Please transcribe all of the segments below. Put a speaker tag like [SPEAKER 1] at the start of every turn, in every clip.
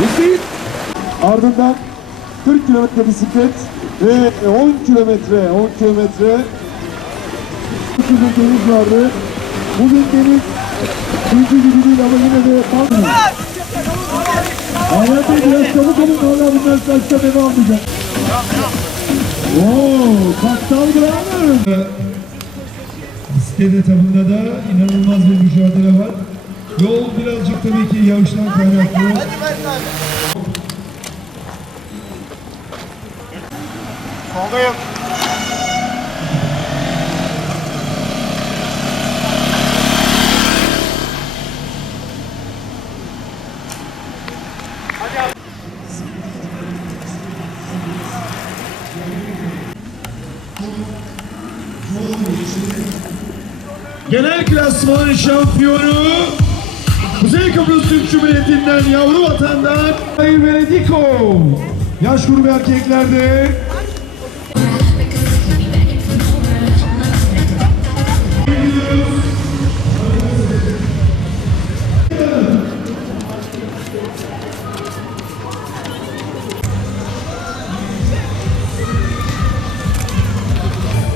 [SPEAKER 1] Hüseyin. Ardından 40 kilometre bisiklet ve 10 kilometre 10 kilometre Bugün deniz vardı. Bugün deniz dünkü gibi değil ama yine de fazla. Ahmet Bey biraz çabuk olun hala bunlar saçta devam almayacak. Oo, Pascal Graner.
[SPEAKER 2] Bisiklet etabında da inanılmaz bir mücadele var. Yol birazcık tabii ki yağıştan kaynaklı.
[SPEAKER 3] Soldayım.
[SPEAKER 2] Genel klasman şampiyonu Kuzey Kıbrıs Türk Cumhuriyeti'nden yavru vatandan Hayır Venediko. Yaş grubu erkeklerde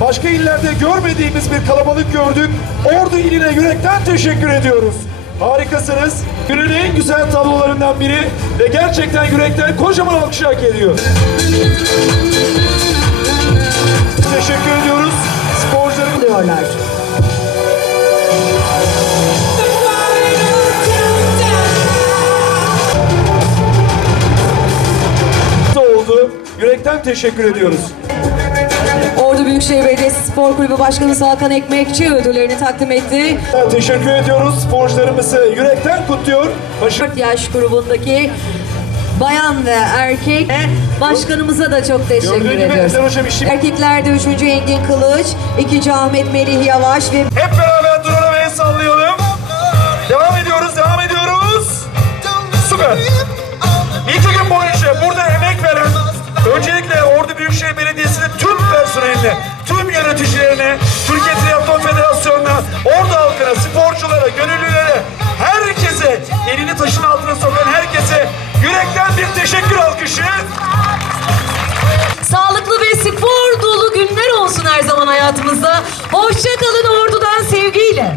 [SPEAKER 4] Başka illerde görmediğimiz bir kalabalık gördük. Ordu iline yürekten teşekkür ediyoruz. Harikasınız. Günün en güzel tablolarından biri ve gerçekten yürekten kocaman alkış hak ediyor. Teşekkür ediyoruz. Sporcuların
[SPEAKER 5] diyorlar.
[SPEAKER 4] oldu. Yürekten teşekkür ediyoruz.
[SPEAKER 5] Büyükşehir Belediyesi Spor Kulübü Başkanı Hakan Ekmekçi ödüllerini takdim etti.
[SPEAKER 4] Teşekkür ediyoruz. Sporcularımızı yürekten kutluyor. Başı
[SPEAKER 5] 4 yaş grubundaki bayan ve erkek başkanımıza da çok teşekkür
[SPEAKER 4] Gördüğün
[SPEAKER 5] ediyoruz.
[SPEAKER 4] Hocam
[SPEAKER 5] Erkeklerde 3. Engin Kılıç, 2. Ahmet Melih Yavaş ve
[SPEAKER 4] Hep beraber duralım el sallayalım. Devam ediyoruz, devam ediyoruz. Süper. Personeline, tüm yöneticilerine, Türkiye Triathlon Federasyonu'na, Ordu halkına, sporculara, gönüllülere, herkese, elini taşın altına sokan herkese yürekten bir teşekkür alkışı.
[SPEAKER 5] sağlıklı ve spor dolu günler olsun her zaman hayatımızda. Hoşça kalın Ordu'dan sevgiyle.